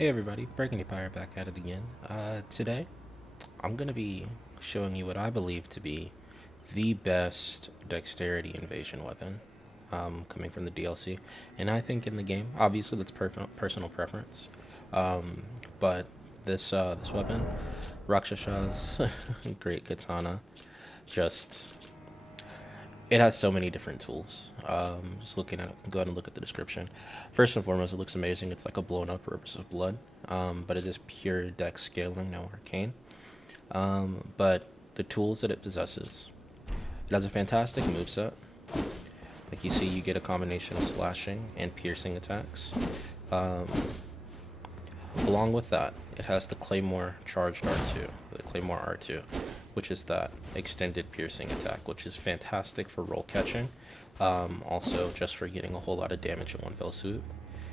Hey everybody, Burgundy Pyre back at it again. Today, I'm going to be showing you what I believe to be the best dexterity invasion weapon coming from the DLC. And I think in the game, obviously that's personal preference. Um, but this weapon, Rakshasha's Great Katana, just it has so many different tools. Just looking at it, go ahead and look at the description. First and foremost, it looks amazing. It's like a blown up purpose of blood, but it is pure dex scaling, no arcane. But the tools that it possesses, it has a fantastic moveset. Like you see, you get a combination of slashing and piercing attacks. Um, Along with that, it has the Claymore charged R2, the Claymore R2, which is that extended piercing attack, which is fantastic for roll catching. Also, just for getting a whole lot of damage in one fell swoop.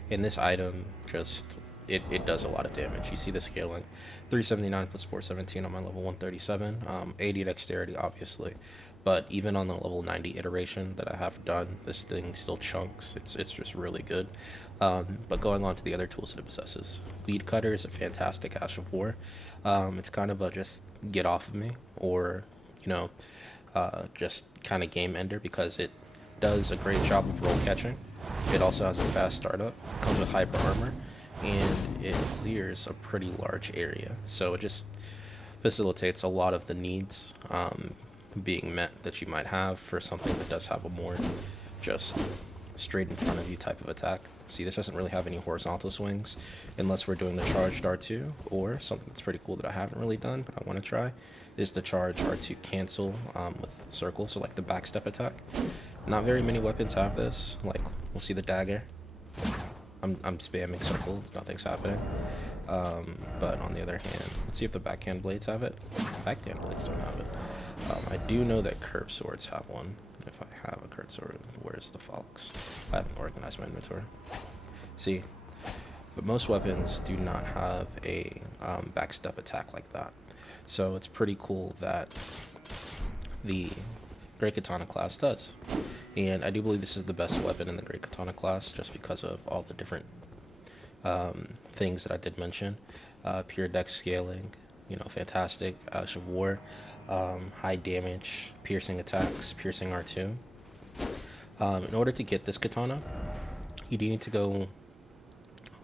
And this item just it does a lot of damage. You see the scaling, 379 plus 417 on my level 137, 80 dexterity obviously, but even on the level 90 iteration that I have done, this thing still chunks. It's just really good. But going on to the other tools that it possesses, Weed Cutter is a fantastic Ash of War. It's kind of a just get off of me, or you know, just kind of game ender because it does a great job of roll catching. It also has a fast startup, comes with hyper armor, and it clears a pretty large area. So it just facilitates a lot of the needs being met that you might have for something that does have a more just straight in front of you type of attack. See, this doesn't really have any horizontal swings unless we're doing the charged R2, or something that's pretty cool that I haven't really done but I want to try is the charge R2 cancel with circle, so like the backstep attack. Not very many weapons have this. Like, we'll see the dagger. I'm spamming circles, nothing's happening. But on the other hand, let's see if the backhand blades have it. Backhand blades don't have it. I do know that curved swords have one. If I have a curved sword, where's the fox? I haven't organized my inventory. See, but most weapons do not have a backstep attack like that. So it's pretty cool that the Great Katana class does. And I do believe this is the best weapon in the Great Katana class just because of all the different things that I did mention. Pure dex scaling, fantastic. Ash of War, high damage, piercing attacks, piercing R2. In order to get this katana, you do need to go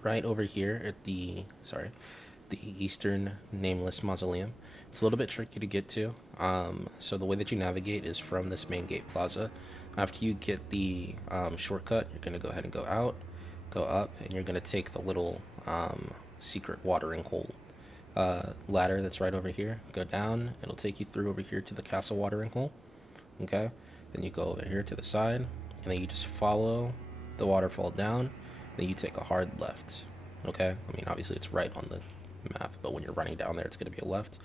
right over here at the Eastern Nameless Mausoleum. It's a little bit tricky to get to. So the way that you navigate is from this main gate plaza. After you get the shortcut, you're going to go ahead and go out, go up, and you're going to take the little secret watering hole ladder that's right over here. Go down, it'll take you through over here to the castle watering hole. Okay, then you go over here to the side, and then you just follow the waterfall down. Then you take a hard left. Okay, I mean obviously it's right on the map, but when you're running down there, it's going to be a left,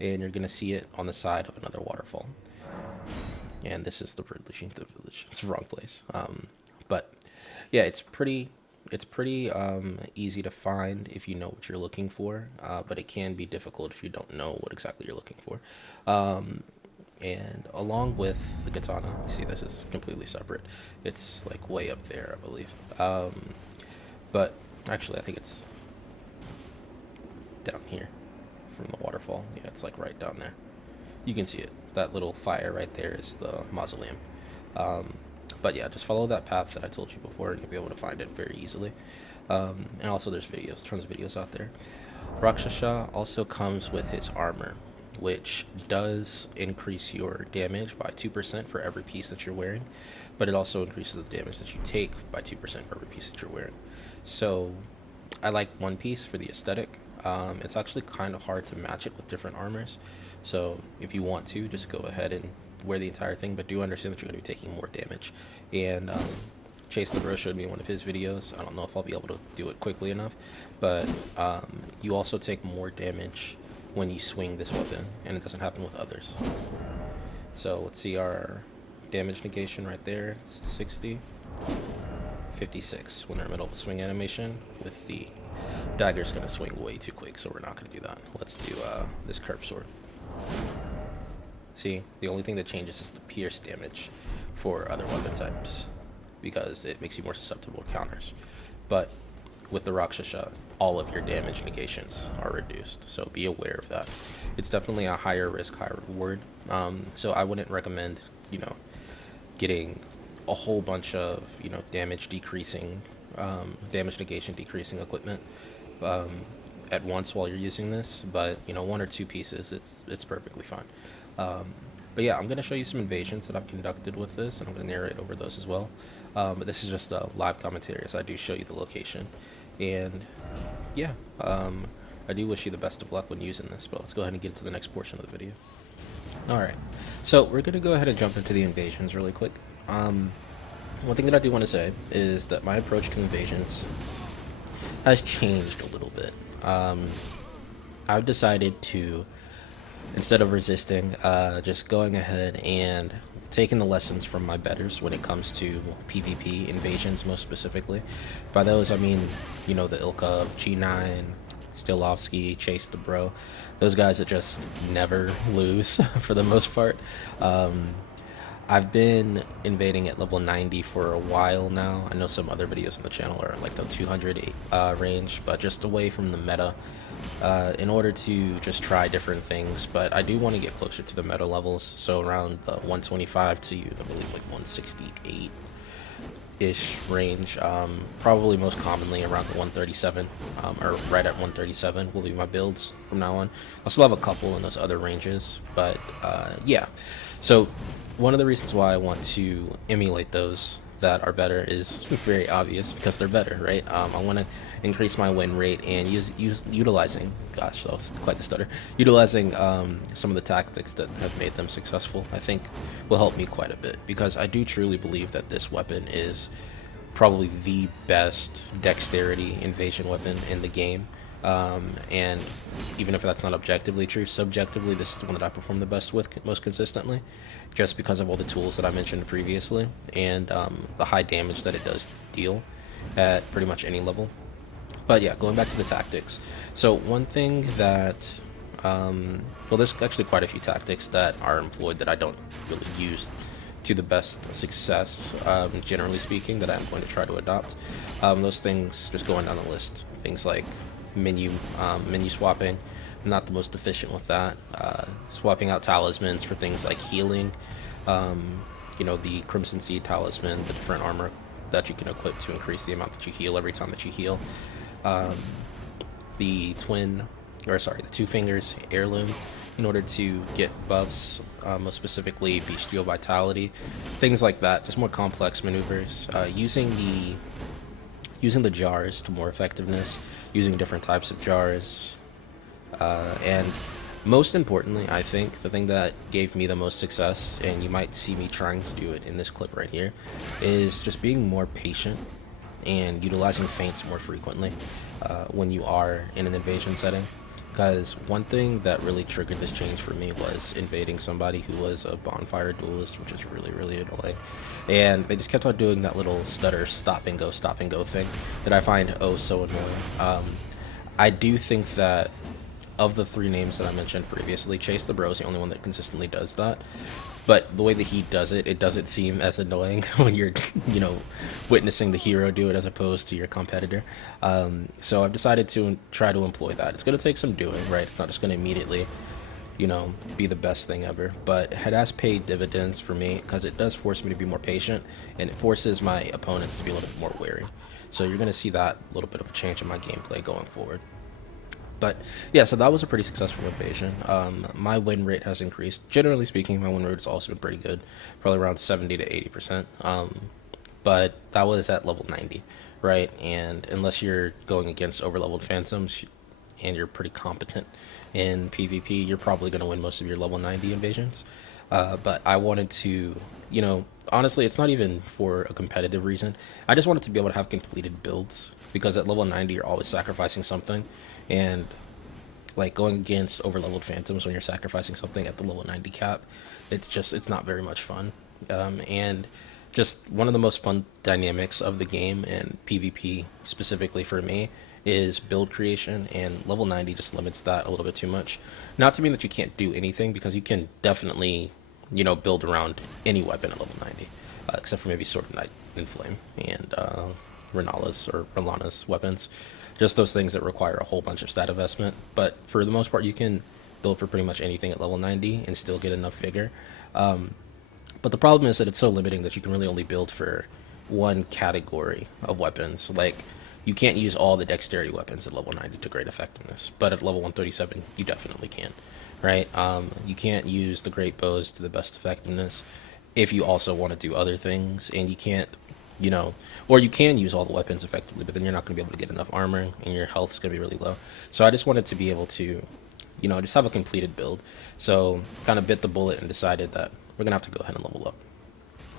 and you're going to see it on the side of another waterfall. And this is the village. It's the wrong place. But yeah, it's pretty easy to find if you know what you're looking for, but it can be difficult if you don't know what exactly you're looking for. And along with the katana, you see this is completely separate. It's like way up there, I believe. But actually, I think it's down here from the waterfall. Yeah, it's like right down there. You can see it. That little fire right there is the mausoleum. Um, but yeah, just follow that path that I told you before, and you'll be able to find it very easily. And also, there's videos, tons of videos out there. Rakshasha also comes with his armor, which does increase your damage by 2% for every piece that you're wearing, but it also increases the damage that you take by 2% for every piece that you're wearing. So I like one piece for the aesthetic. It's actually kind of hard to match it with different armors. So if you want to, just go ahead and wear the entire thing, but do understand that you're going to be taking more damage. And Chase the Bro showed me in one of his videos. I don't know if I'll be able to do it quickly enough, but you also take more damage when you swing this weapon, and it doesn't happen with others. So let's see our damage negation right there. It's 60, 56 when they're in the middle of a swing animation. With the dagger's going to swing way too quick, so we're not going to do that. Let's do this curved sword. See, the only thing that changes is the pierce damage for other weapon types, because it makes you more susceptible to counters. But with the Rakshasha, all of your damage negations are reduced. So be aware of that. It's definitely a higher risk, higher reward. So I wouldn't recommend, getting a whole bunch of, damage decreasing, damage negation decreasing equipment um, at once while you're using this. But one or two pieces, it's perfectly fine. Um, but yeah, I'm gonna show you some invasions that I've conducted with this, and I'm gonna narrate over those as well. But this is just a live commentary, so I do show you the location. And yeah, I do wish you the best of luck when using this, but let's go ahead and get into the next portion of the video. Alright, so we're going to go ahead and jump into the invasions really quick. One thing that I do want to say is that my approach to invasions has changed a little bit. I've decided to, instead of resisting, just going ahead and taking the lessons from my betters when it comes to PvP invasions, most specifically. By those, I mean, the ilk of G9, Stilovsky, Chase the Bro, those guys that just never lose for the most part. I've been invading at level 90 for a while now. I know some other videos on the channel are like the 200 range, but just away from the meta in order to just try different things. But I do want to get closer to the meta levels, so around the 125 to, I believe, like 168 ish range. Probably most commonly around the 137 or right at 137 will be my builds from now on. I'll still have a couple in those other ranges, but yeah. So one of the reasons why I want to emulate those that are better is very obvious, because they're better, right? I want to increase my win rate and utilizing, gosh, that was quite the stutter, utilizing some of the tactics that have made them successful, I think will help me quite a bit, because I do truly believe that this weapon is probably the best dexterity invasion weapon in the game. And even if that's not objectively true, subjectively, this is the one that I perform the best with most consistently, just because of all the tools that I mentioned previously, and the high damage that it does deal at pretty much any level. But yeah, going back to the tactics. So one thing that, well, there's actually quite a few tactics that are employed that I don't really use to the best success, generally speaking, that I'm going to try to adopt. Those things, just going down the list, things like menu swapping. I'm not the most efficient with that. Swapping out talismans for things like healing, the Crimson Seed talisman, the different armor that you can equip to increase the amount that you heal every time that you heal. The two fingers heirloom in order to get buffs, most specifically bestial vitality, things like that. Just more complex maneuvers. Using the jars to more effectiveness, using different types of jars, and most importantly, I think the thing that gave me the most success, and you might see me trying to do it in this clip right here, is just being more patient and utilizing feints more frequently when you are in an invasion setting. Because one thing that really triggered this change for me was invading somebody who was a bonfire duelist, which is really, really annoying. And they just kept on doing that little stutter, stop and go thing that I find oh so annoying. I do think that of the three names that I mentioned previously, Chase the Bro is the only one that consistently does that. But the way that he does it, it doesn't seem as annoying when you're, witnessing the hero do it as opposed to your competitor. So I've decided to try to employ that. It's going to take some doing, right? It's not just going to immediately, be the best thing ever. But it has paid dividends for me, because it does force me to be more patient, and it forces my opponents to be a little bit more wary. So you're going to see that little bit of a change in my gameplay going forward. But yeah, so that was a pretty successful invasion. My win rate has increased. Generally speaking, my win rate has also been pretty good, probably around 70 to 80%. But that was at level 90, right? And unless you're going against overleveled phantoms and you're pretty competent in PvP, you're probably going to win most of your level 90 invasions. But I wanted to, honestly, it's not even for a competitive reason. I just wanted to be able to have completed builds, because at level 90 you're always sacrificing something, and like going against overleveled phantoms when you're sacrificing something at the level 90 cap, it's not very much fun. And just one of the most fun dynamics of the game, and PvP specifically for me, is build creation, and level 90 just limits that a little bit too much. Not to mean that you can't do anything, because you can definitely, build around any weapon at level 90, except for maybe Sword of Night and Flame, and Renala's or Rolana's weapons. Just those things that require a whole bunch of stat investment. But for the most part, you can build for pretty much anything at level 90 and still get enough vigor. But the problem is that it's so limiting that you can really only build for one category of weapons. Like, you can't use all the dexterity weapons at level 90 to great effectiveness, but at level 137, you definitely can, right? You can't use the great bows to the best effectiveness if you also want to do other things, and you can't, or you can use all the weapons effectively, but then you're not going to be able to get enough armor, and your health's going to be really low. So I just wanted to be able to, just have a completed build. So kind of bit the bullet and decided that we're going to have to go ahead and level up.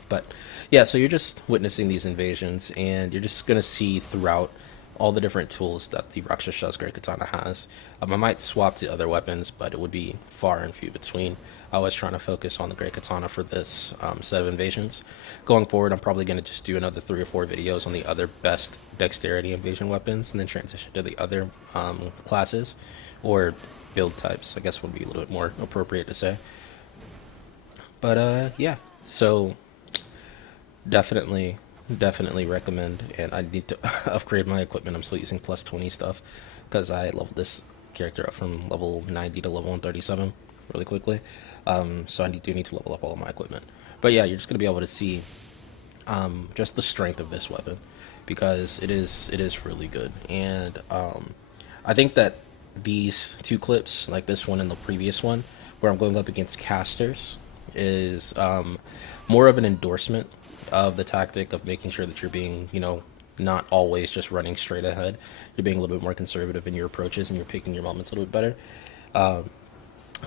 But yeah, so you're just witnessing these invasions, and you're just going to see throughout all the different tools that the Rakshasha's Great Katana has. I might swap to other weapons, but it would be far and few between. I was trying to focus on the Great Katana for this set of invasions. Going forward, I'm probably going to just do another 3 or 4 videos on the other best dexterity invasion weapons, and then transition to the other classes, or build types, I guess would be a little bit more appropriate to say. But yeah, so definitely recommend, and I need to upgrade my equipment. I'm still using plus 20 stuff because I leveled this character up from level 90 to level 137 really quickly. So I do need to level up all of my equipment. But yeah, you're just going to be able to see just the strength of this weapon, because it is really good. And I think that these 2 clips, like this one and the previous one, where I'm going up against casters, is more of an endorsement of the tactic of making sure that you're being, not always just running straight ahead. You're being a little bit more conservative in your approaches, and you're picking your moments a little bit better.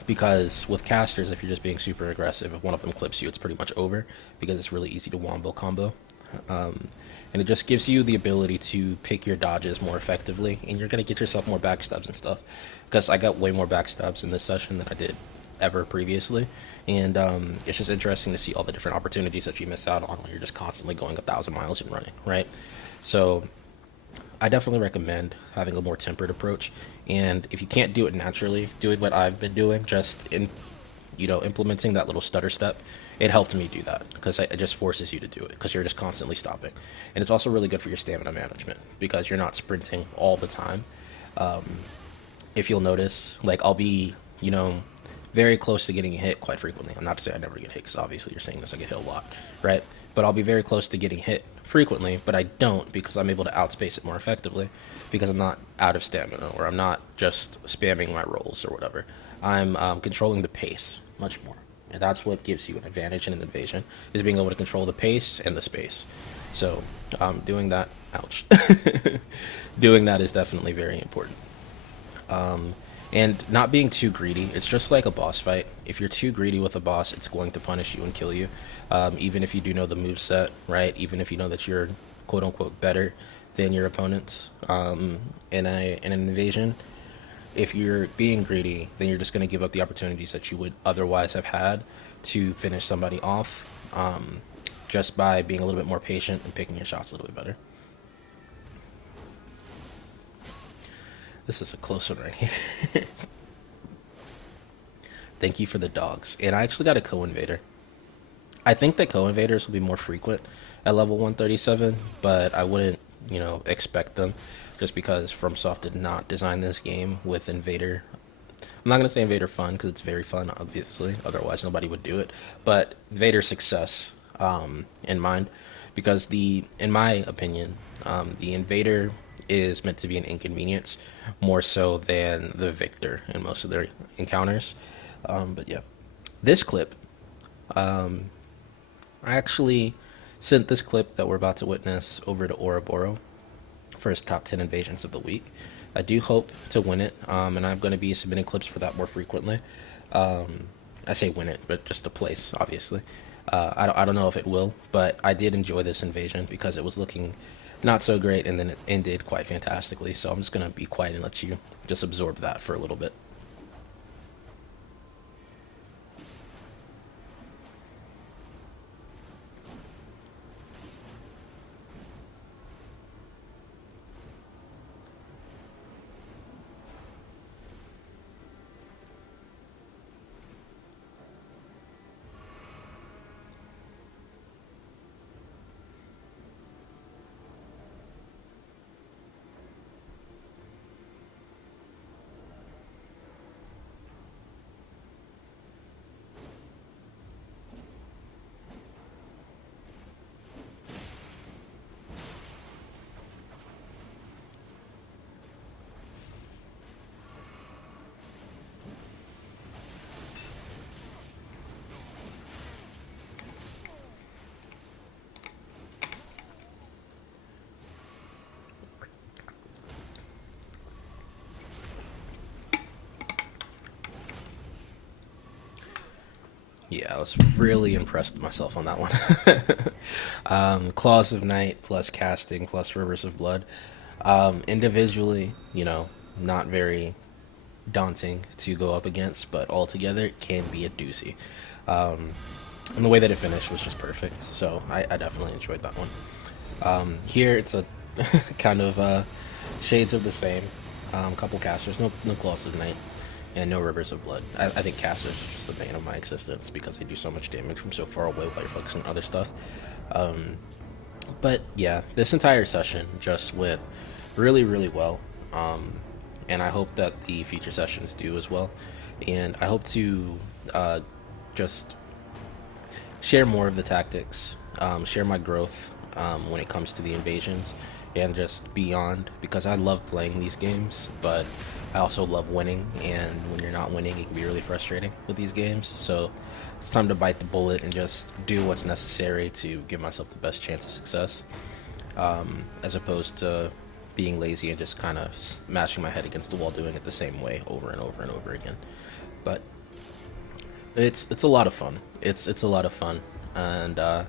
Because with casters, if you're just being super aggressive, if one of them clips you, it's pretty much over, because it's really easy to wombo combo. And it just gives you the ability to pick your dodges more effectively, and you're going to get yourself more backstabs and stuff. Because I got way more backstabs in this session than I did ever previously, and it's just interesting to see all the different opportunities that you miss out on when you're just constantly going 1,000 miles and running, right? So I definitely recommend having a more tempered approach, and if you can't do it naturally, doing what I've been doing, just implementing that little stutter step. It helped me do that, because it just forces you to do it, because you're just constantly stopping. And it's also really good for your stamina management, because you're not sprinting all the time. If you'll notice, like, I'll be, very close to getting hit quite frequently. I'm not to say I never get hit, because obviously you're saying this, I get hit a lot, right? But I'll be very close to getting hit frequently, but I don't, because I'm able to outspace it more effectively, because I'm not out of stamina, or I'm not just spamming my rolls or whatever. I'm controlling the pace much more. And that's what gives you an advantage in an invasion, is being able to control the pace and the space. So doing that, ouch, doing that is definitely very important. And not being too greedy. It's just like a boss fight. If you're too greedy with a boss, it's going to punish you and kill you. Even if you do know the moveset, right? Even if you know that you're quote-unquote better than your opponents in an invasion. If you're being greedy, then you're just going to give up the opportunities that you would otherwise have had to finish somebody off, just by being a little bit more patient and picking your shots a little bit better. This is a close one right here. Thank you for the dogs. And I actually got a co-invader. I think that co-invaders will be more frequent at level 137, but I wouldn't, expect them, just because FromSoft did not design this game with Invader. I'm not going to say Invader fun, because it's very fun, obviously. Otherwise, nobody would do it. But Invader success in mind, because in my opinion, the Invader is meant to be an inconvenience more so than the victor in most of their encounters. But yeah, this clip, I actually sent this clip that we're about to witness over to Ouroboros for his top 10 invasions of the week. I do hope to win it, and I'm going to be submitting clips for that more frequently. I say win it, but just to place, obviously. I don't know if it will, but I did enjoy this invasion because it was looking not so great, and then it ended quite fantastically. So I'm just going to be quiet and let you just absorb that for a little bit. Yeah, I was really impressed with myself on that one. Claws of Night plus casting plus Rivers of Blood. Individually, not very daunting to go up against, but altogether it can be a doozy. Um, and the way that it finished was just perfect. So I definitely enjoyed that one. Here it's a kind of shades of the same. Couple casters, no Claws of Night, and no Rivers of Blood. I think casters is just the bane of my existence because they do so much damage from so far away while you're focusing on other stuff. Um, but yeah, this entire session just went really, really well. Um, and I hope that the future sessions do as well. And I hope to just share more of the tactics, share my growth when it comes to the invasions, and just beyond, because I love playing these games, but I also love winning, and when you're not winning, it can be really frustrating with these games. So it's time to bite the bullet and just do what's necessary to give myself the best chance of success, as opposed to being lazy and just kind of smashing my head against the wall, doing it the same way over and over and over again. But it's a lot of fun. It's a lot of fun, and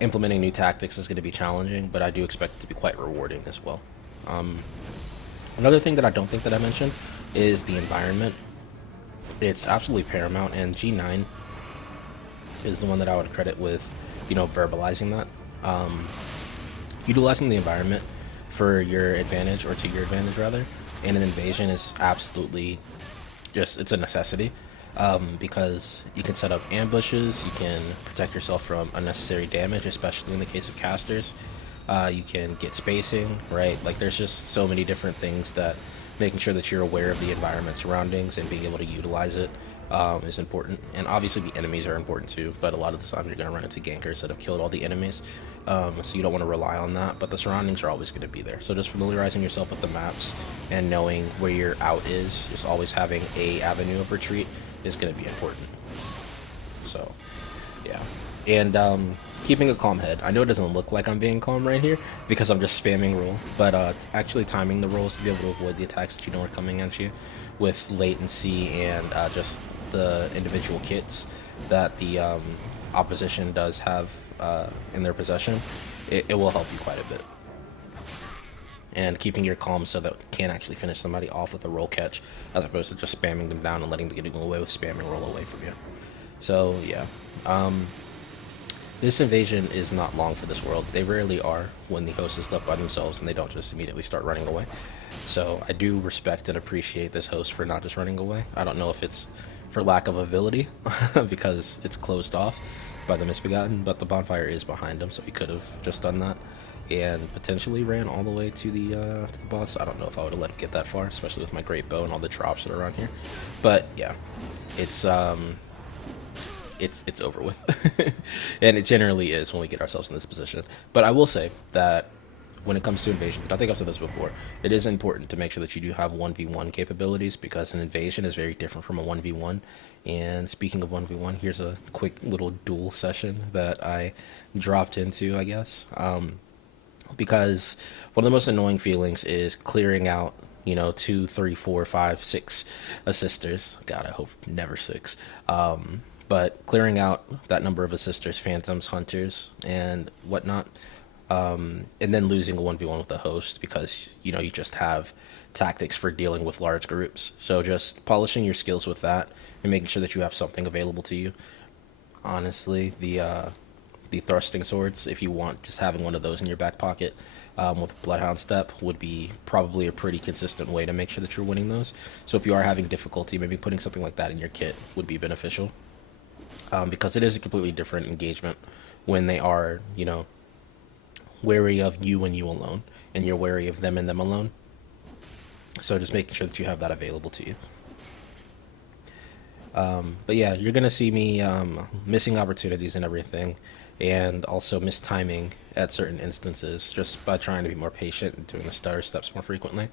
implementing new tactics is going to be challenging, but I do expect it to be quite rewarding as well. Um, Another thing that I don't think that I mentioned is the environment. It's absolutely paramount, and G9 is the one that I would credit with, verbalizing that. Um, Utilizing the environment for your advantage, or to your advantage rather, in an invasion is absolutely just, it's a necessity, because you can set up ambushes, you can protect yourself from unnecessary damage, especially in the case of casters. You can get spacing, right? Like, there's just so many different things that making sure that you're aware of the environment surroundings and being able to utilize it is important. And obviously the enemies are important too, but a lot of the time you're going to run into gankers that have killed all the enemies, so you don't want to rely on that, but the surroundings are always going to be there. So just familiarizing yourself with the maps and knowing where your out is, just always having a avenue of retreat is going to be important. So yeah, and keeping a calm head. I know it doesn't look like I'm being calm right here because I'm just spamming roll, but actually timing the rolls to be able to avoid the attacks that you know are coming at you with latency and just the individual kits that the opposition does have in their possession, it will help you quite a bit. And keeping your calm so that you can actually finish somebody off with a roll catch, as opposed to just spamming them down and letting them get away with spamming roll away from you. So yeah, this invasion is not long for this world. They rarely are when the host is left by themselves and they don't just immediately start running away. So I do respect and appreciate this host for not just running away. I don't know if it's for lack of ability because it's closed off by the Misbegotten, but the bonfire is behind him, so he could have just done that and potentially ran all the way to the boss. I don't know if I would have let him get that far, especially with my great bow and all the drops that are around here. But yeah, it's it's over with. And it generally is when we get ourselves in this position. But I will say that when it comes to invasions, and I think I've said this before, it is important to make sure that you do have 1v1 capabilities, because an invasion is very different from a 1v1. And speaking of 1v1, here's a quick little duel session that I dropped into, I guess. Because one of the most annoying feelings is clearing out, 2, 3, 4, 5, 6 assisters. God, I hope never 6. But clearing out that number of assisters, phantoms, hunters, and whatnot, and then losing a 1v1 with the host because, you just have tactics for dealing with large groups. So just polishing your skills with that and making sure that you have something available to you. Honestly, the thrusting swords, if you want, just having one of those in your back pocket with Bloodhound Step would be probably a pretty consistent way to make sure that you're winning those. So if you are having difficulty, maybe putting something like that in your kit would be beneficial. Because it is a completely different engagement when they are, wary of you and you alone, and you're wary of them and them alone. So just making sure that you have that available to you. But yeah, you're going to see me missing opportunities and everything, and also mistiming at certain instances just by trying to be more patient and doing the stutter steps more frequently.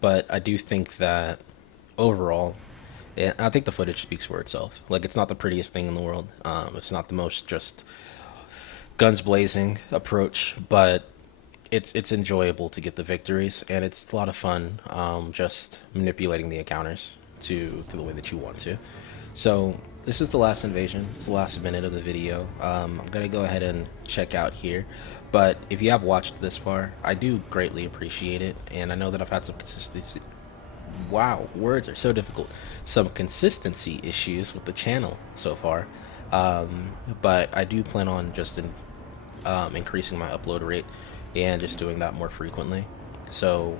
But I do think that overall, and I think the footage speaks for itself. Like, it's not the prettiest thing in the world. It's not the most just guns blazing approach, but it's enjoyable to get the victories, and it's a lot of fun just manipulating the encounters to the way that you want to. So this is the last invasion. It's the last minute of the video. I'm gonna go ahead and check out here. But if you have watched this far, I do greatly appreciate it. And I know that I've had some consistency. Wow, words are so difficult. Some consistency issues with the channel so far. But I do plan on just increasing my upload rate and just doing that more frequently. So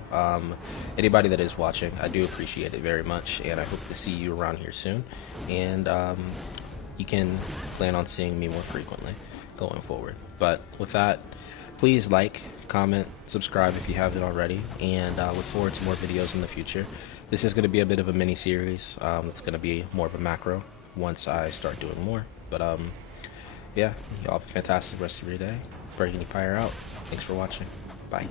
anybody that is watching, I do appreciate it very much, and I hope to see you around here soon. And you can plan on seeing me more frequently going forward. But with that, please like, comment, subscribe if you haven't already, and look forward to more videos in the future. This is going to be a bit of a mini series. It's going to be more of a macro once I start doing more. But yeah, y'all have a fantastic rest of your day. Burgundy Pyre out. Thanks for watching. Bye.